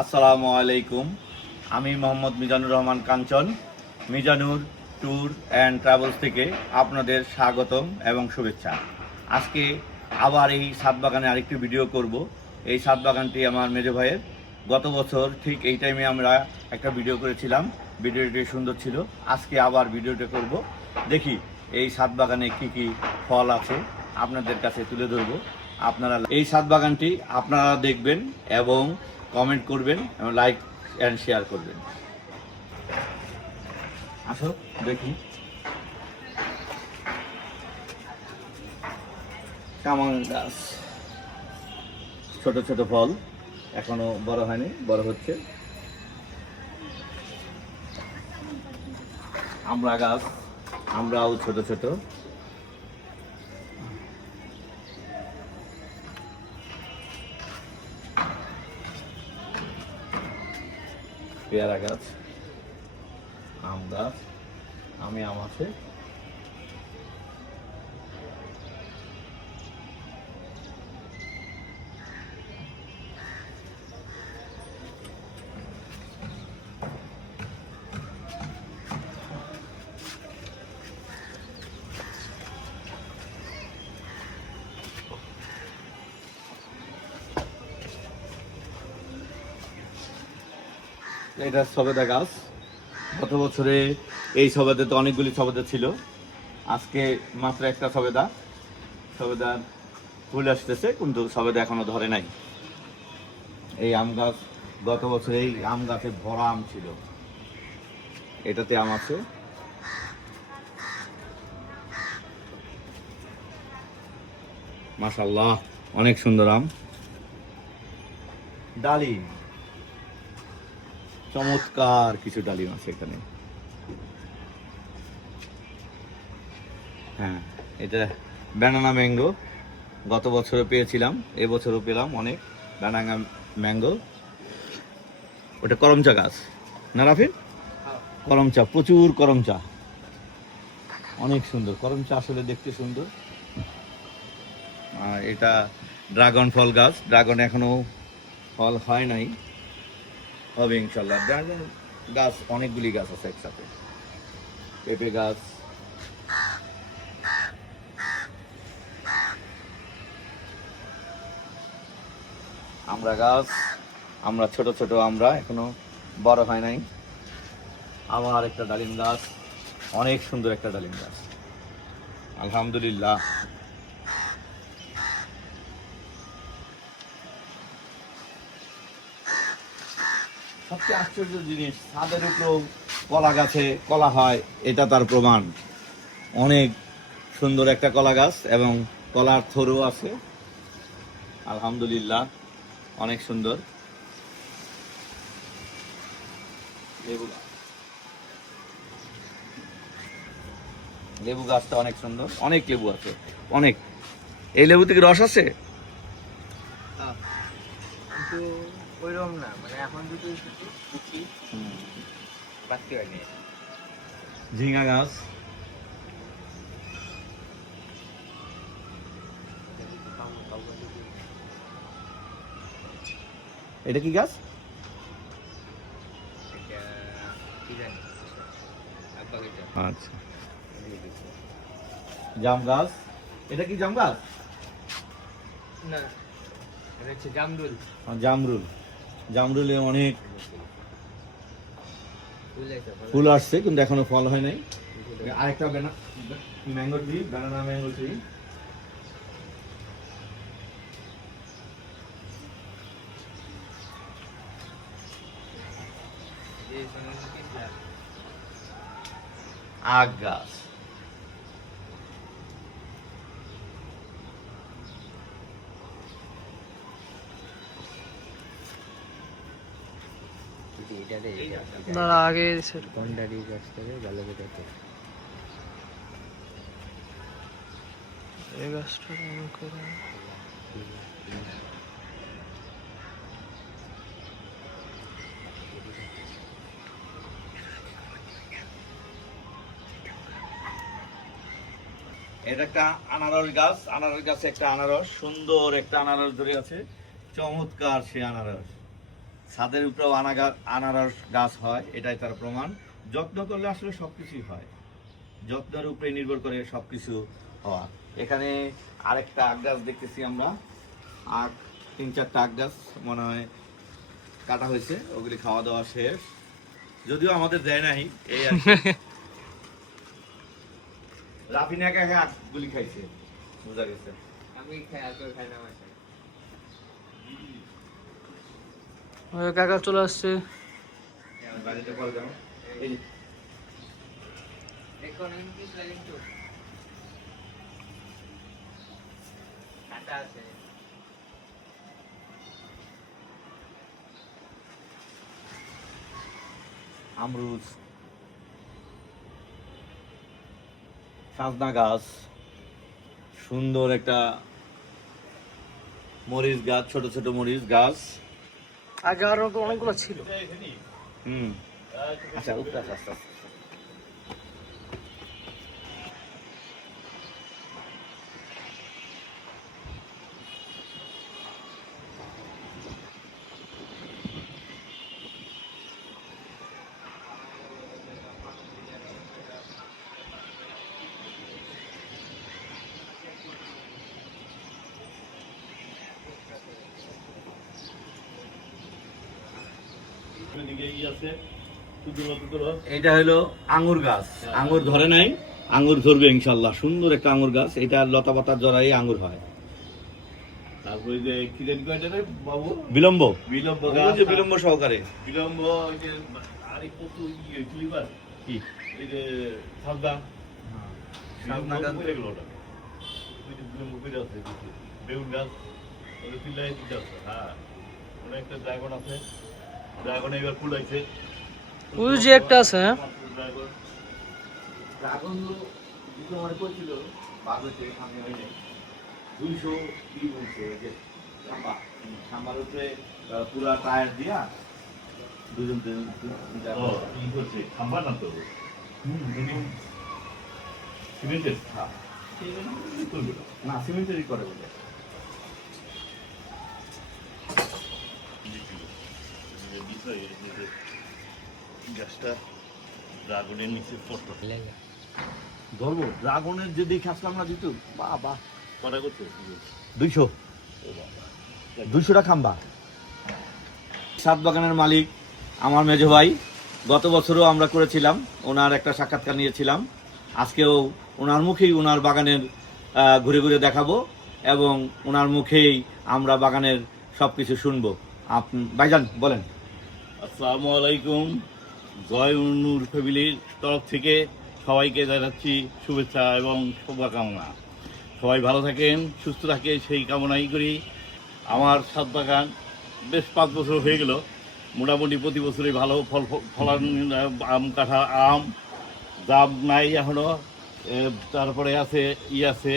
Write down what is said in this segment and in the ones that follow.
আসসালামু আলাইকুম। আমি মোহাম্মদ মিজানুর রহমান কাঞ্চন, মিজানুর ট্যুর অ্যান্ড ট্রাভেলস থেকে আপনাদের স্বাগতম এবং শুভেচ্ছা। আজকে আবার এই ছাদ বাগানে আরেকটি ভিডিও করব। এই ছাদ বাগানটি আমার মেজো ভাইয়ের। গত বছর ঠিক এই টাইমে আমরা একটা ভিডিও করেছিলাম, ভিডিওটি সুন্দর ছিল। আজকে আবার ভিডিওটা করব, দেখি এই ছাদ বাগানে কি কি ফল আছে আপনাদের কাছে তুলে ধরবো। আপনারা এই ছাদ বাগানটি আপনারা দেখবেন এবং কমেন্ট করবেন এবং লাইক অ্যান্ড শেয়ার করবেন। আসো দেখি। কামাং গাছ, ছোট ছোট ফল, এখনো বড় হয়নি, বড় হচ্ছে। আমড়া গাছ, আমরাও ছোট ছোট। পেয়ারা গাছ, আম গাছ, আম আছে। এটা সবেদা গাছ। গত বছরে এই সবেদাতে অনেকগুলি সবেদা ছিল, আজকে মাত্র একটা সবেদা। সবেদার ফুল আসতেছে কিন্তু সবেদা এখনো ধরে নাই। এই আম গাছ, গত বছরে এই আম গাছে ভরা আম ছিল, এটাতে আম আছে। মাশাআল্লাহ, অনেক সুন্দর আম। ডালিম, চমৎকার কিছু ডালিম আছে এখানে। হ্যাঁ, এটা ব্যানানা ম্যাঙ্গো। গত বছরও পেয়েছিলাম, এবছরও পেলাম অনেক ব্যানানা ম্যাঙ্গো। ওটা করমচা গাছ না রাফিন? করমচা, প্রচুর করমচা, অনেক সুন্দর করমচা, আসলে দেখতে সুন্দর। আর এটা ড্রাগন ফল গাছ। ড্রাগন এখনো ফল হয় নাই, হবে ইনশাল্লাহ। ড্রাগন গাছ অনেকগুলি গাছ আছে একসাথে। পেঁপে গাছ, আমড়া গাছ, আমরা ছোট ছোট আমরা, এখনো বড় হয় নাই। আবার একটা ডালিম গাছ, অনেক সুন্দর একটা ডালিম গাছ, আলহামদুলিল্লাহ। সবচেয়ে আশ্চর্য জিনিস, ছাদের উপর কলা গাছে কলা হয়, এটা তার প্রমাণ। অনেক সুন্দর একটা কলা গাছ এবং কলার থরও আছে, আলহামদুলিল্লাহ, অনেক সুন্দর। লেবু গাছ, লেবু গাছটা অনেক সুন্দর, অনেক লেবু আছে, অনেক। এই লেবু থেকে রস আছে কিন্তু ওইরকম না, মানে এখন যদি বাড়তি হয়নি। ঝিঙা গাছ, এটা কি গাছ? আচ্ছা, জাম গাছ। এটা কি জাম গাছ? না, এটা হচ্ছে জামরুল। জামরুল, জামরুলে অনেক ফুল আসছে কিন্তু এখনো ফল হয় নাই। আরেকটা mango tree, banana mango tree. আখ গাছ, না আগে কোনটারি গাছ করে ভালো করে তো এই গাছটা কেমন করে এটা একটা আনারস গাছ। আনারস গাছে একটা আনারস, সুন্দর একটা আনারস ধরে আছে, চমৎকার সে আনারস। ছাদের উপরেও আনারস গাছ হয়, এটাই তার প্রমাণ। যত্ন করলে আসলে সব কিছুই হয়, যত্নের উপরে নির্ভর করে সব কিছু হওয়া। এখানে আরেকটা আখ গাছ দেখতেছি আমরা, আখ 3-4টা আখ গাছ মনে হয় কাটা হয়েছে, ওগুলি খাওয়া দাওয়া শেষ, যদিও আমাদের দেয় নাই এই আর কি। রাফিন একা একা আখগুলি খাইছে, বোঝা গেছে। আমি খাই না কাকা চলে আসছে। বাড়িতে পরে যাও। এই আমরুদ, সাজনা গাছ, সুন্দর একটা মরিচ গাছ, ছোট ছোট মরিচ গাছ। আগে আরো তো অনেকগুলো ছিল। আচ্ছা, উপরে আস্তে আস্তে আস্তে। এটা হলো আঙ্গুর গাছ, আঙ্গুর ধরে নাই, আঙ্গুর ধরবে ইনশাল্লাহ। সুন্দর একটা আঙ্গুর গাছ, এটা লতা পাতার জড়াই আঙ্গুর হয়। তারপরে যে কি জানি কয়টা রে বাবু, বিলম্ব, বিলম্ব ওই গাছ, যে বিলম্ব সহকারে বিলম্ব, ওই যে আরে কত ইয়ে ক্লিবার কি এই যে সাদা সাজনা গাছ। করে গেল ওটা, ওই যে বিলম্ব করে আছে বেগুন গাছ, ওই পিলাই দিতে আছে। হ্যাঁ, ওটা একটা ড্রাগন আছে, ড্রাগন এবার ফুল আছে। ওই যে একটা আছে, হ্যাঁ ড্রাগন ড্রাগন দুটো আমার কইছিল বাজেটে আমি হই নাই 200 কি বলছে যে খাম্বা, খাম্বার উপরে পুরা টায়ার দিয়া দুজন ও কি করছে খাম্বা না তো সিমেন্টের হ্যাঁ, কি করবে না? না সিমেন্টেরই করে বলে। গাছটা ড্রাগনের নিচে পড়তো ধরবো ড্রাগনের যে দেখে আসলাম না দিত, বাহ বাহ, কটা করছে 200টা খাম্বা। সাত বাগানের মালিক আমার মেজো ভাই, গত বছরও আমরা করেছিলাম, ওনার একটা সাক্ষাৎকার নিয়েছিলাম। আজকেও ওনার মুখেই ওনার বাগানের ঘুরে ঘুরে দেখাবো এবং ওনার মুখেই আমরা বাগানের সব কিছু শুনবো। ভাইজান বলেন। আসসালামু আলাইকুম, জয় নূর ফ্যামিলির তরফ থেকে সবাইকে জানাচ্ছি শুভেচ্ছা এবং শুভকামনা। সবাই ভালো থাকেন, সুস্থ থাকে, সেই কামনাই করি। আমার ছাদ বাগান বেশ 5 বছর হয়ে গেল, মোটামুটি প্রতি বছরই ভালো ফলান, আম কাঁঠাল, আম জাম নাই এখনো। তারপরে আছে আছে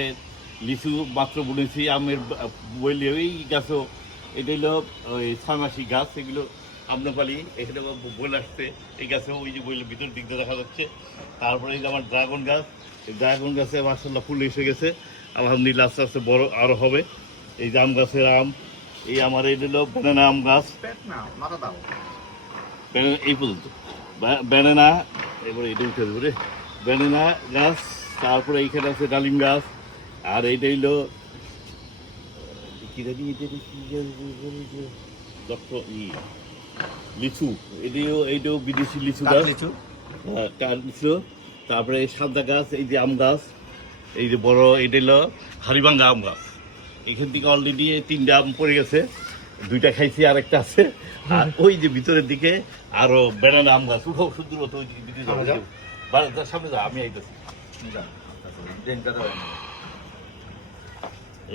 লিচু মাত্র বুনেছি, আমের বইলে ওই গাছও, এটা হলো ওই 6 মাসি গাছ, এগুলো আমনাপালি, এখানে বইল আসছে এই গাছে, ওই যে বইলের ভিতর দিক দিয়ে দেখা যাচ্ছে। তারপরে এই যে আমার ড্রাগন গাছ, এই ড্রাগন গাছে মাশাআল্লাহ ফুল এসে গেছে, আলহামদুলিল্লাহ আস্তে আস্তে বড় আরও হবে। এই যে আম গাছের আম, এই আমার এই হলো ব্যানানা আম গাছ, এই পর্যন্ত ব্যানানা, এবারে এটা উঠে দেবো রে, ব্যানানা গাছ। তারপরে এইখানে আছে ডালিম গাছ, আর এইটা হইলো কি জানি, লিচু, এইটাও বিদেশি লিচু গাছ, লিচু। তারপরে এই সাদা গাছ, এই যে আম গাছ, এই যে বড়, এটা হলো হাড়িভাঙ্গা আম গাছ। এখান থেকে অলরেডি 3টা আম পড়ে গেছে, 2টা খাইছি, আর একটা আছে। আর ওই যে ভিতরের দিকে আরো বেড়ানো আম গাছ, উঠো সুন্দর মতো ওই দিকে সামনে যাও, আমি আইতেছি।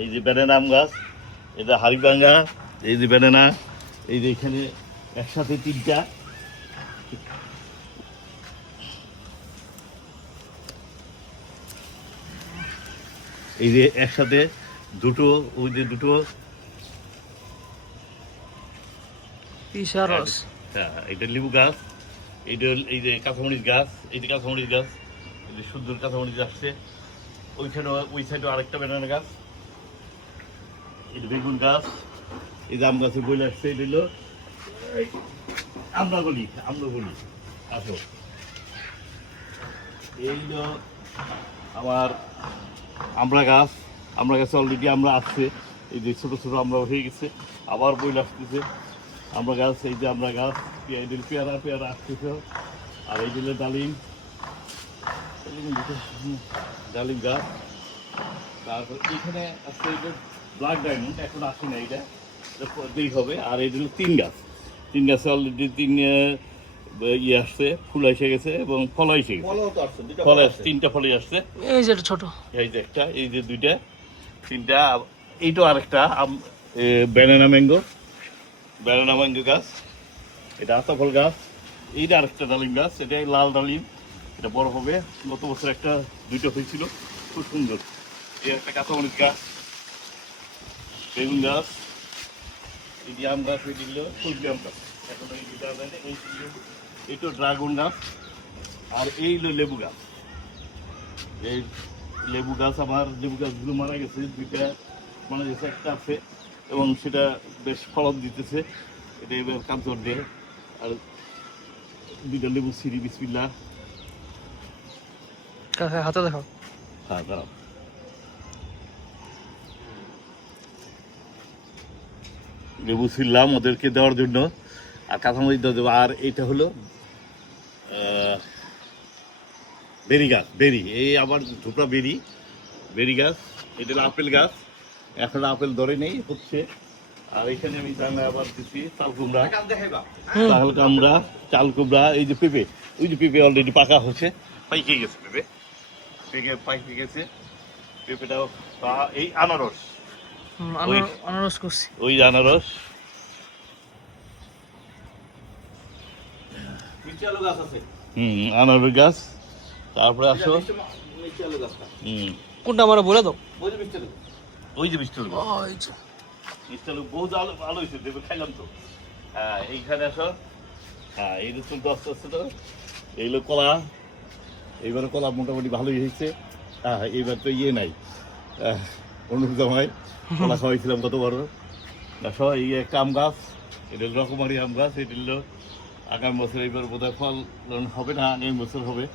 এই যে বেড়ানা আম গাছ, এটা হাড়িভাঙ্গা, এই যে বেড়ানা, এই যে এখানে একসাথে 3টা। এই যে একসাথে দুটো, ওই যে দুটো, পিসারস। হ্যাঁ, এটা লেবু গাছ, এইটা এই যে কাঁচামরিচ গাছ, এই যে কাঁচামরিচ গাছ, এই যে সুন্দর কাঁচামরিচ আসছে। ওইখানে ওই সাইডে আরেকটা বেনানা গাছ, এই যে বেগুন গাছ, এই যে আম গাছের বইলে আসছে, এটা হলো আমরা বলি আসো, এই হলো আমার আমরা গাছ অলরেডি আমরা আসছে, এই যে ছোটো ছোটো আমরা হয়ে গেছে, আবার বইল আসতেছে আমরা গাছ, এই যে আমরা গাছ পেয়ারা আসতেছে, আর এই দিলে ডালিম গাছ। তারপর এখানে আসছে এটা ব্ল্যাক ডায়মন্ড, এখন আসে না, এটা দেরি হবে। আর এই দিল তিন গাছে অলরেডি ইয়ে আসছে, ফুল এসে গেছে এবং ফল এসে গেছে, তিনটা ফলই আসছে। এই যে ছোট, এই যে একটা, এই যে দুইটা, তিনটা, এইটা আরেকটা ব্যানানা ম্যাঙ্গো গাছ, এটা আতাফল গাছ, এইটা আরেকটা ডালিম গাছ, এটা লাল ডালিম, এটা বড় হবে। গত বছর দুইটা হয়েছিল, খুব সুন্দর। এই একটা কাঁচামরিচ গাছ, বেগুন গাছ, এই যে আম গাছ, এটি হলো সবজি আম গাছ। এখন এই দুইটা এইটা ড্রাগন গাছ, আর এই হলো লেবু গাছ। এই লেবু গাছ, আমার লেবু গাছগুলো মারা গেছে, দুইটা মারা গেছে, একটা আছে এবং সেটা বেশ ফলন দিতেছে, এটা এবার কাঁচর দিয়ে। আর দুইটা লেবু সিঁড়ি, বিসমিল্লাহ। হাতে দেখাও। হ্যাঁ, দাঁড়াও। লেবু ছিললাম ওদেরকে দেওয়ার জন্য, আর কাঁচামরিচ দেওয়া দেবো। আর এইটা হলো বেরি, এই আবার ঝোপড়া বেরি গাছ। এটা হলো আপেল গাছ, এখন আপেল ধরে নেই, হচ্ছে। আর এখানে আমি আবার দিচ্ছি চাল কুমড়া, চাল কুমড়া, এই যে পেঁপে, ওই যে পেঁপে অলরেডি পাকা হচ্ছে, পাইকে গেছে পাইকে গেছে পেঁপেটাও। এই আনারস করছি, ওই আনারস, আনারস গাছ। তারপরে আসো, কোনটা আমার বলে দাও। ওই যে মিষ্টি আলু, বহুত ভালো হয়েছে, দেবে, খাইলাম তো। হ্যাঁ, এইখানে আসো। হ্যাঁ, এই যে চলতে আস্তে আস্তে তো এইগুলো কলা, এইবারে কলা মোটামুটি ভালোই হয়েছে। হ্যাঁ, এইবার তো ইয়ে নাই, অনুপ জামাই কলা খাওয়াইছিলাম কত বড়। দেখো, এই একটা আম গাছ, এটা হলো রকমারি আম গাছ, এটা হলো আগামী বছর, এইবার বোধহয় ফল হবে না, আগামী বছর হবে।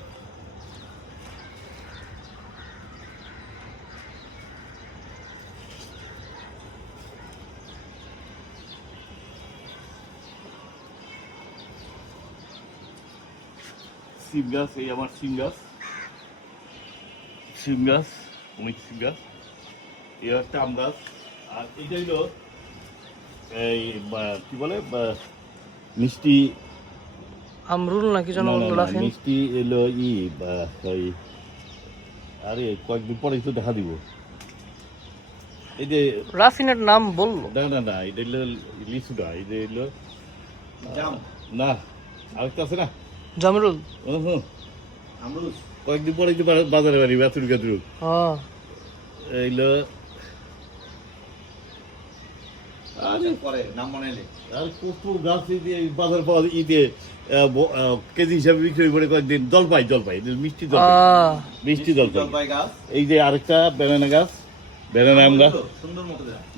সিম গাছ, এই আমার সিম গাছ, অনেক সিম গাছ, এই একটা আম গাছ। আর এটা হলো এই কি বলে মিষ্টি আমরুল নাকি যেন মিষ্টি এলো ওই, আরে কয়েকদিন পরে তো দেখা দিব। এই যে রাফিনের নাম বললো, না, এটা হলো লিচুটা, এটা হলো না, আরেকটা আছে না, জামরুল, কয়েকদিন পরে বাজারে বাড়ি বেতুর গাতুর এইলো। আর কত গাছ বাজার পাওয়া ঈদে কেজি হিসাবে বিক্রি করে কয়েকদিন। জলপাই, মিষ্টি জলপাই গাছ। এই যে আরেকটা ব্যানানা গাছ, আম গাছ,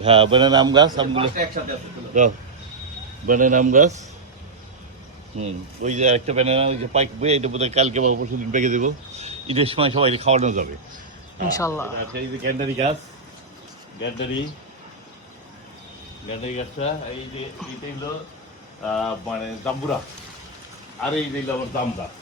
হ্যাঁ ব্যানানা আম গাছ, আমগুলো ব্যানানা আম গাছ। ওই যে একটা ব্যানানা, ওই যে পাইকবে, এটা বোধহয় কালকে বা পরশু দিন পেকে দেবো, ঈদের সময় সবাই খাওয়ানো যাবে ইনশাআল্লাহ। এই যে গ্যান্ডারি গাছ, গ্যান্ডারি গাছটা, এই যে এইটা হলো মানে জাম্বুরা। আর এই যে আমার জাম গাছ,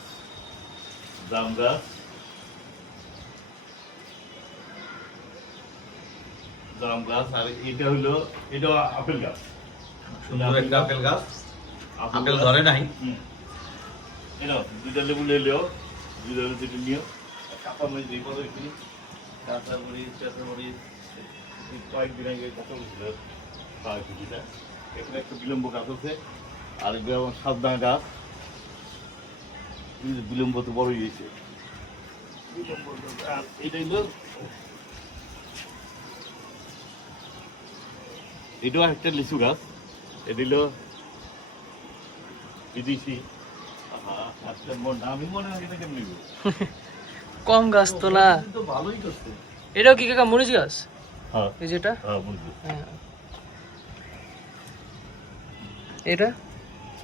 আর এটা হলো, এটা আপেল গাছ, সুন্দর একটা আপেল গাছ, আপেল ধরে নাই। এলো দুইটা লেবু নিলেও, দুইটা নিও, কাঁচামরিচ দিয়ে বলো কি, কাঁচামরিচ কয়েকদিন আগে কাঁচামরিচ ছিল, এখানে একটা বিলম্ব গাছ আছে, আর আমার সাবধান গাছ, বিলম্ব তো বড়ই হয়েছে। আর এটা হলো, এটাও একটা লিচু গাছ, এটা হলো বিদেশি। আমি মনে হয় এটাকে নিব, কম গাছ তো না, ভালোই করছে। এটাও কি কাকা মরিচ গাছ? হ্যাঁ, এই যেটা, বুঝলি। এটা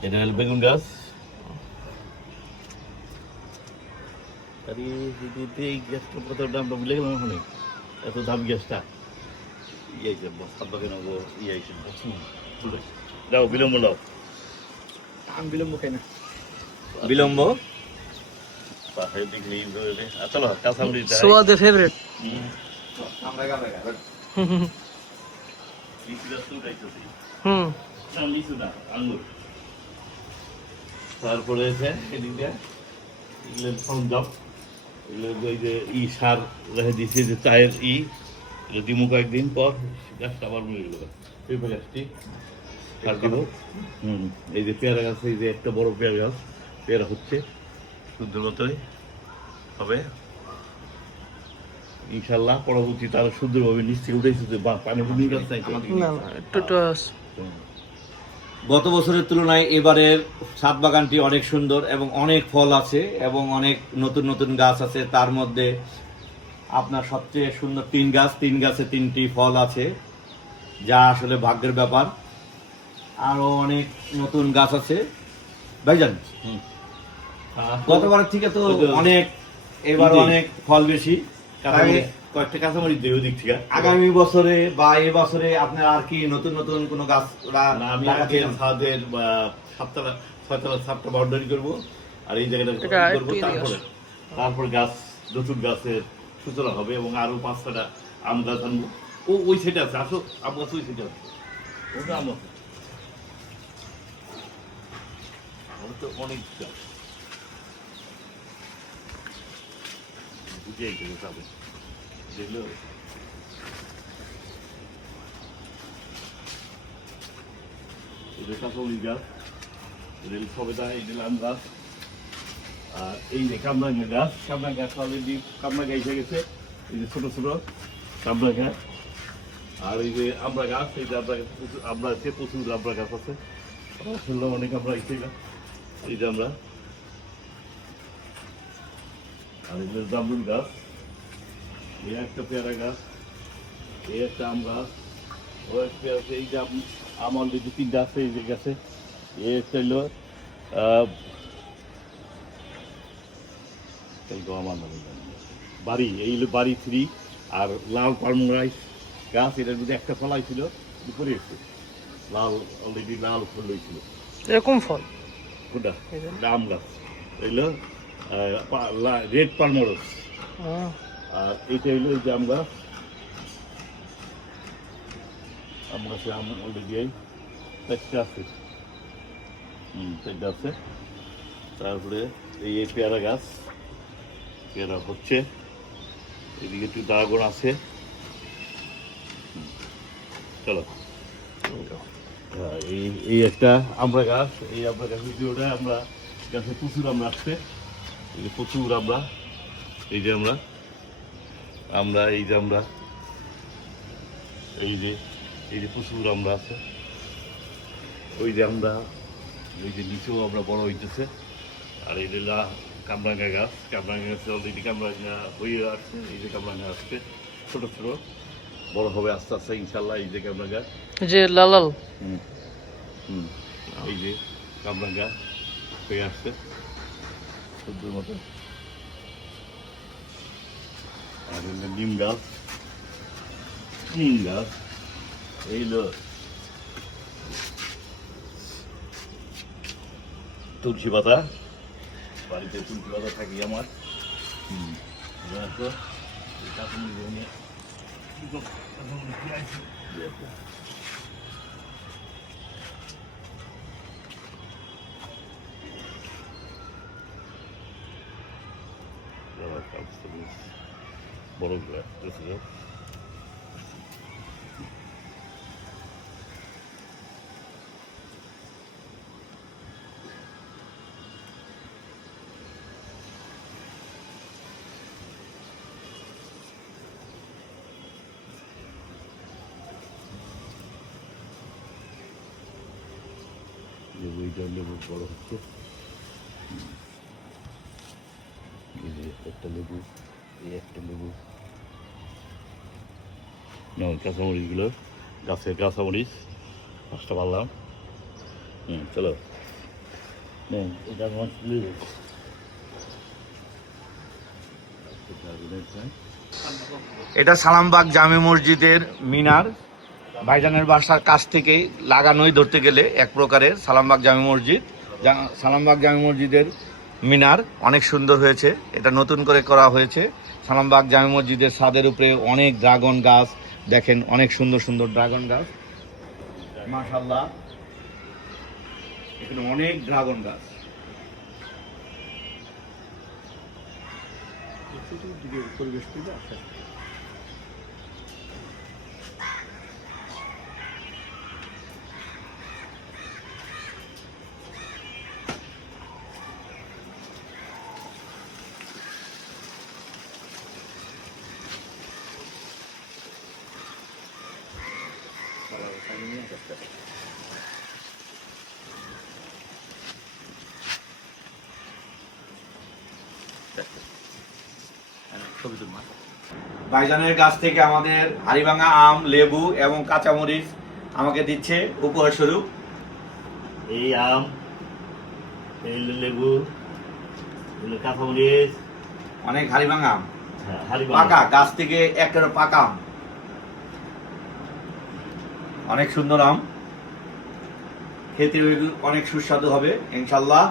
এটা হলো বেগুন গাছ। আরে এই গ্যাসটা কত দামটা ভুলে গেলাম ওখানে, এত দাম গ্যাসটা। ইয়ে সাব্বাকে নেবো, ইয়ে যাও বিলম্ব নাও। বিলম্ব পাশে দেখলে চলো কাঁচামরিচ দেয়। সোয়াদের ফেভারিট। লিচু গাছ তো উঠাইতেছি। হুম। না লিচু না, আঙ্গুর। তারপরে আছে এদিকে এগুলো সরঞ্জাম, এগুলো ওই যে সার রেখে দিয়েছে, যে চায়ের এগুলো দিমু কয়েকদিন পর গাছটা আবার মরে গেল। পেঁপে গাছটি সার দিব। এই যে পেয়ারা গাছ, এই যে একটা বড় পেয়ারা গাছ, পেয়ারা হচ্ছে সুন্দর মতোই হবে ইনশাল্লাহ। পরবর্তীতে আরো সুন্দরভাবে নিশ্চয়ই উঠেছে, যে পানি ভূমি গাছ নাই তো। না না, একটু গত বছরের তুলনায় এবারের ছাদ বাগানটি অনেক সুন্দর এবং অনেক ফল আছে এবং অনেক নতুন নতুন গাছ আছে। তার মধ্যে আপনার সবচেয়ে সুন্দর 3 গাছ, 3 গাছে 3টি ফল আছে, যা আসলে ভাগ্যের ব্যাপার। আরো অনেক নতুন গাছ আছে ভাইজান। গতবারের থেকে তো অনেক, এবার অনেক ফল বেশি। কয়েকটা কাঁচামরিচ দেয় ওদিক থেকে। আগামী বছরে বা এই বছরে আপনার আর কি নতুন নতুন কোনো গাছ আমি আগে ছাদের বা 6তলা ছাদটা বাউন্ডারি করবো, আর এই জায়গাটা করবো। তারপর গাছ, নতুন গাছের সূচনা হবে এবং আরো 5-6টা আম গাছ আনবো। ওই সাইডে আছে, আসো আম গাছ ওই সাইডে আছে। ওটা আম আছে, তো অনেক গাছ বুঝে যাবে যেগুলো। এটা কাঁচামরিচ গাছ, রেল সবেদা, এই যে আম গাছ, আর এই যে কামরাঙ্গা গাছ। কামরাঙ্গা গাছ অলরেডি কামরাঙ্গা এসে গেছে, এই যে ছোট ছোট কামরাঙ্গা। আর এই যে আমড়া গাছ, এই যে আমরা আছে, প্রচুর আমড়া গাছ আছে, শুনলাম অনেক আমরা এসে গাছ। এই যে আমরা, আর এগুলো জামরুল গাছ, এই একটা পেয়ারা গাছ, এই একটা আম গাছ, ও একটা আছে। এই যে আম অলরেডি 3টা আছে এই যে গাছে। এই একটা হলো আমার বাড়ি, এই হলো বাড়ি 3। আর লাল পালমরাইস গাছ, এটার মধ্যে একটা ফলাই ছিল, উপরে একটু লাল, অলরেডি লাল ফুল হয়েছিল। এরকম ফল কোনটা? আম গাছ এগুলো রেড পালমরস। আর এইটা হইলো এই যে আম গাছ। আম গাছে আম অলরেডি 4টা আছে। 4টা আছে। তারপরে এই পেয়ারা গাছ, পেয়ারা হচ্ছে। এদিকে একটু ড্রাগন আছে। চলো, এই একটা আমরা গাছ, এই আমরা গাছ ভিডিওটা আমরা গাছে প্রচুর আমরা আসছে, এই যে প্রচুর আমরা, এই যে আমরা এই যে আমরা এই যে প্রচুর আমরা আছে। ওই যে আমরা, ওই যে নিচেও আমরা বড় হইতেছে। আর এই যে কামরাঙ্গা গাছ, কামরাঙ্গা গাছে অলরেডি কামরাঙ্গা হয়ে আসছে। এই যে কামরাঙ্গা আসছে, ছোট ছোট, বড় হবে আস্তে আস্তে ইনশাল্লাহ। এই যে কামরাঙ্গা, যে লাল লাল, এই যে কামরাঙ্গা হয়ে আসছে সুন্দর মতো। আর নিম গাছ, এই হলো তুলসী পাতা। বাড়িতে তুলসী পাতা থাকি আমার। বড় লেবু বড় হচ্ছে। এই যে একটা লেবু, এই একটা লেবু। কাঁচামরিচগুলো, গাছের কাঁচামরিচ 5টা পারলাম। চলো। এটা এটা সালামবাগ জামে মসজিদের মিনার। ভাইজানের বাসার কাছ থেকে লাগানোই ধরতে গেলে এক প্রকারের সালামবাগ জামে মসজিদ। সালামবাগ জামে মসজিদের মিনার অনেক সুন্দর হয়েছে, এটা নতুন করে করা হয়েছে। সালামবাগ জামে মসজিদের ছাদের উপরে অনেক ড্রাগন গাছ, দেখেন অনেক সুন্দর সুন্দর ড্রাগন গাছ, মাশাআল্লাহ। এখানে অনেক ড্রাগন গাছ। ভাইজানের কাছ থেকে আমাদের হাড়িভাঙা আম, লেবু এবং কাঁচামরিচ আমাকে দিচ্ছে উপহার স্বরূপ। এই আম, এই লেবু, কাঁচামরিচ, অনেক হাড়িভাঙা আম, হাড়িভাঙা পাকা গাছ থেকে একটা পাকা আম, অনেক সুন্দর আম, খেতে অনেক সুস্বাদু হবে ইনশাল্লাহ।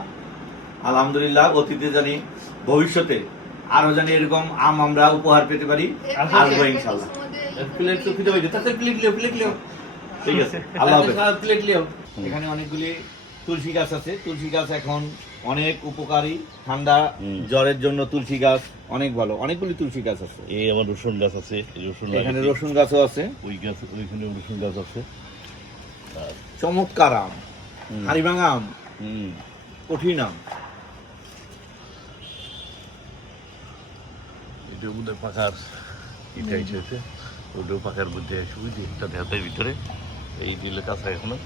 আলহামদুলিল্লাহ, অতীতে জানি ভবিষ্যতে আরো জানি এরকম আম আমরা উপহার পেতে পারি, আসবো ইনশাল্লাহ। ঠিক আছে, আল্লাহ হাফেজ। এখানে অনেকগুলি তুলসী গাছ আছে। তুলসী গাছ এখন অনেক উপকারী, ঠান্ডা জ্বরের জন্য তুলসী গাছ অনেক ভালো। অনেকগুলি তুলসী গাছ আছে। এই আমার রসুন গাছ আছে, এখানে রসুন গাছও আছে, ওই গাছ, ওইখানে রসুন গাছ আছে। চমৎকার আম, হাড়িভাঙা আম, কঠিন আম। এটা বোধহয় পাকার এটা হয়েছে, ওটাও পাকার মধ্যে সুবিধে একটা ধ্যাতের ভিতরে এই দিলে কাঁচা এখনো।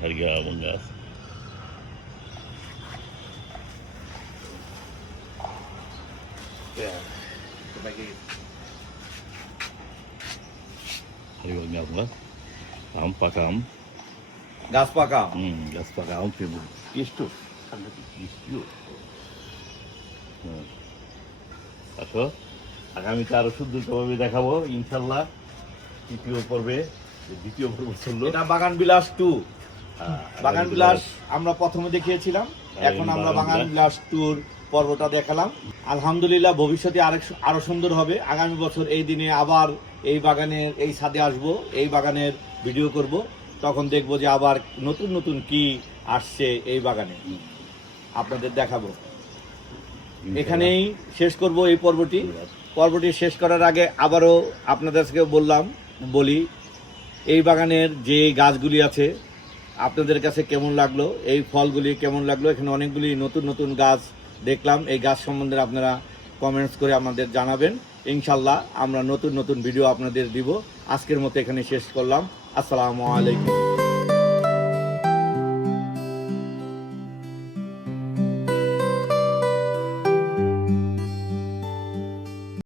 হাড়িয়া আমন গাছ, হাড়িয়া গাছ, আম পাকা আম, গাছ পাকা গাছ পাকা আম পেব কেষ্ট ঠান্ডা মিষ্টিও। আসো, আগামীতে আরো সুন্দরভাবে দেখাবো ইনশাল্লাহ। দ্বিতীয় পর্ব চললো। এটা বাগান বিলাস 2। বাগান বিলাস আমরা প্রথমে দেখিয়েছিলাম, এখন আমরা বাগান বিলাস 2 পর্বটা দেখালাম। আলহামদুলিল্লাহ, ভবিষ্যতে আরো সুন্দর হবে। আগামী বছর এই দিনে আবার এই বাগানের এই ছাদে আসবো, এই বাগানের ভিডিও করব। তখন দেখবো যে আবার নতুন নতুন কি আসছে এই বাগানে, আপনাদের দেখাবো। এখানেই শেষ করব এই পর্বটি শেষ করার আগে আবারও আপনাদেরকে বলি এই বাগানের যে গাছগুলি আছে আপনাদের কাছে কেমন লাগলো, এই ফলগুলি কেমন লাগলো। এখানে অনেকগুলি নতুন নতুন গাছ দেখলাম। এই গাছ সম্বন্ধে আপনারা কমেন্টস করে আমাদের জানাবেন। ইনশাল্লাহ আমরা নতুন নতুন ভিডিও আপনাদের দিব। আজকের মতো এখানে শেষ করলাম। আসসালামু আলাইকুম।